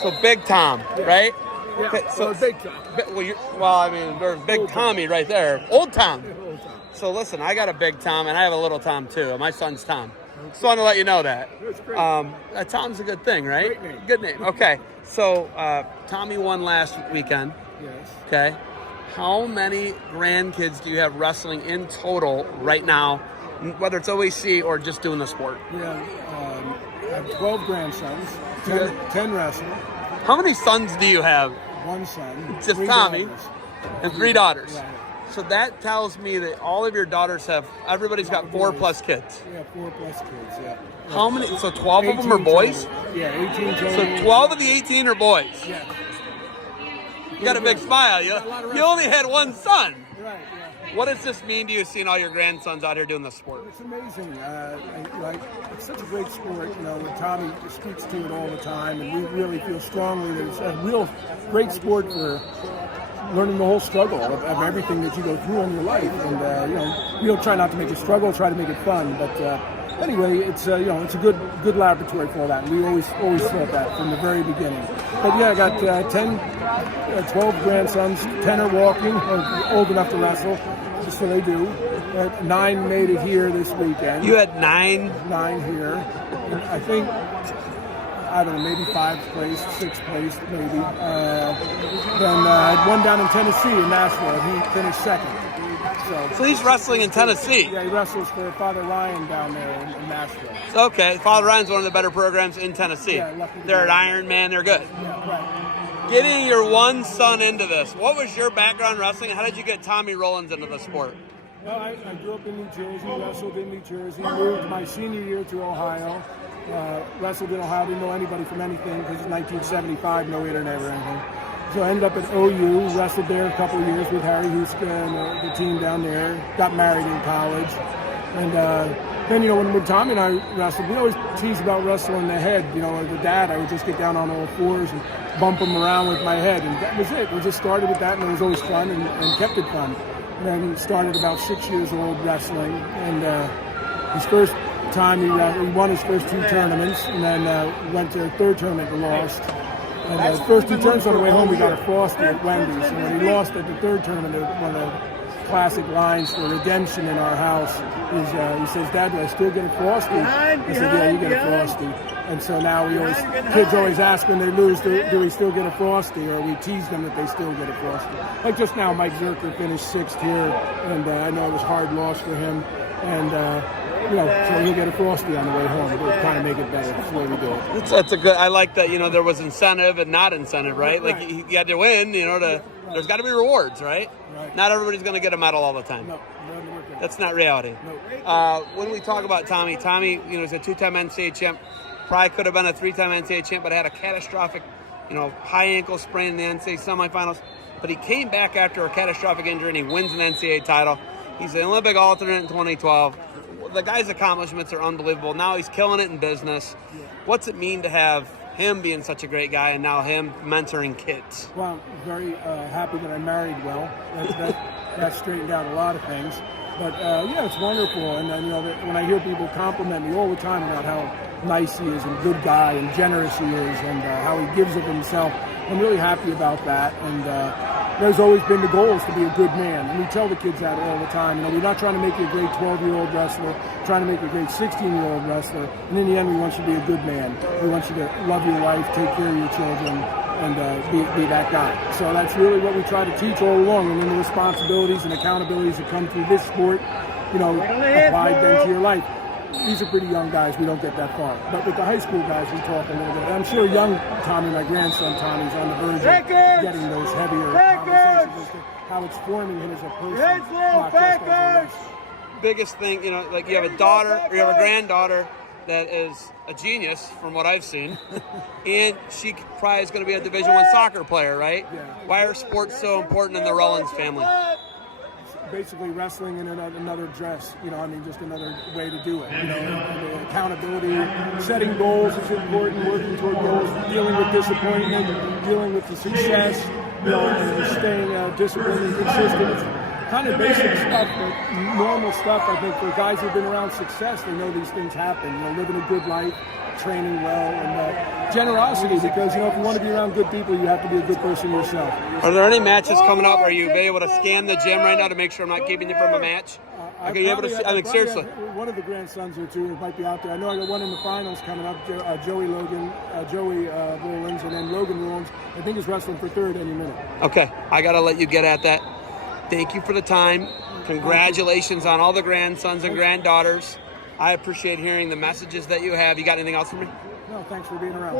So Big Tom, right? Yeah, Okay, so Big Tom. I mean, there's Big Tommy right there. Old Tom. So listen, I got a Big Tom, and I have a little Tom, too. My son's Tom. Just wanted to let you know that. That's great. Tom's a good thing, right? Great name. Good name. Okay. So Tommy won last weekend. Yes. Okay. How many grandkids do you have wrestling in total right now, whether it's OAC or just doing the sport? Yeah, I have 12 grandsons, 10 wrestle, How many sons do you have? 1 son, Just 3 Tommy. daughters. And 3 daughters. Right. So that tells me that all of your daughters everybody's got 4+ kids. Yeah, 4+ kids, yeah. How many? So 12 of them are 18 boys? total. Yeah, 18 total. So 12 of the 18 are boys. Yeah. You got a big smile. You only had 1 son. Right, yeah. What does this mean to you, seeing all your grandsons out here doing the sport? It's amazing. It's such a great sport. Tommy speaks to it all the time, and we really feel strongly that it's a real great sport for learning the whole struggle of everything that you go through in your life. And we don't try not to make it struggle, try to make it fun. But anyway, it's it's a good laboratory for that. And we always thought that from the very beginning. But yeah, I got 12 grandsons. 10 are walking, old enough to wrestle. So they do. 9 made it here this weekend. You had 9? 9 here. And I think, I don't know, maybe 5th place, 6th place, maybe. Then I had 1 down in Tennessee, in Nashville, and he finished 2nd. So he's wrestling in Tennessee. Yeah, he wrestles for Father Ryan down there in Nashville. Okay, Father Ryan's one of the better programs in Tennessee. Yeah, they're at Iron Man, they're good. Yeah, right. Getting your 1 son into this, what was your background wrestling? How did you get Tommy Rowlands into the sport? Well, I grew up in New Jersey, wrestled in New Jersey, moved my senior year to Ohio. Wrestled in Ohio, didn't know anybody from anything because it's 1975, no internet or anything. So I ended up at OU, wrestled there a couple of years with Harry Huska and the team down there. Got married in college. And then, when Tommy and I wrestled, we always tease about wrestling the head. As a dad, I would just get down on all fours and bump him around with my head. And that was it. We just started with that, and it was always fun and kept it fun. And then he started about 6 years old wrestling. And his first time, he won his first 2 tournaments, and then went to a 3rd tournament and lost. And the first 2 tournaments on the way home, we got a Frosty at Wendy's. And when he lost at the 3rd tournament, one of the classic lines for redemption in our house is, he says, "Dad, do I still get a Frosty?" I said, "Yeah, you get a Frosty." And so now kids always ask when they lose, do we still get a Frosty? Or we tease them that they still get a Frosty. Like just now, Mike Zerker finished 6th here, and I know it was a hard loss for him. And so he'll get a Frosty on the way home. We'll kind of make it better. That's the way we do it. That's a good. I like that. There was incentive and not incentive, right? Like you had to win. There's got to be rewards, right? Right. Not everybody's going to get a medal all the time. No, That's not reality. No. When we talk about Tommy, is a 2-time NCAA champ. Probably could have been a 3-time NCAA champ, but had a catastrophic, high ankle sprain in the NCAA semifinals. But he came back after a catastrophic injury and he wins an NCAA title. He's an Olympic alternate in 2012. The guy's accomplishments are unbelievable. Now he's killing it in business. What's it mean to have him being such a great guy and now him mentoring kids? Well, I'm very happy that I married well. That straightened out a lot of things. But it's wonderful. And when I hear people compliment me all the time about how nice he is and good guy and generous he is and how he gives of himself, I'm really happy about that. And there's always been the goal is to be a good man. And we tell the kids that all the time. We're not trying to make you a great 12-year-old wrestler, trying to make you a great 16-year-old wrestler. And in the end, we want you to be a good man. We want you to love your wife, take care of your children, and be that guy. So that's really what we try to teach all along. And then the responsibilities and accountabilities that come through this sport, applied then to your life. These are pretty young guys. We don't get that far. But with the high school guys, we talk a little bit. And I'm sure young Tommy, my grandson Tommy's on the verge of getting those heavier conversations as to how it's forming him as a person. Not just as a race. Biggest thing, you have a daughter, or you have a granddaughter that is a genius from what I've seen, and she probably is going to be a Division I soccer player, right? Yeah. Why are sports so important in the Rowlands family? Basically wrestling in another dress, just another way to do it. Accountability, setting goals is important, working toward goals, dealing with disappointment, dealing with the success, and staying disciplined and consistent. kind of basic stuff, but normal stuff. I think for guys who've been around success, they know these things happen. You know, living a good life, training well, and generosity. Because if you want to be around good people, you have to be a good person yourself. Are there any matches coming up? Are you able to scan the gym right now to make sure I'm not keeping you from a match? Are you able to see? I mean, seriously. One of the grandsons or two might be out there. I know I got one in the finals coming up. Joey Rowlands, and then Logan Rowlands. I think he's wrestling for third any minute. Okay, I got to let you get at that. Thank you for the time. Congratulations on all the grandsons and granddaughters. I appreciate hearing the messages that you have. You got anything else for me? No, thanks for being around.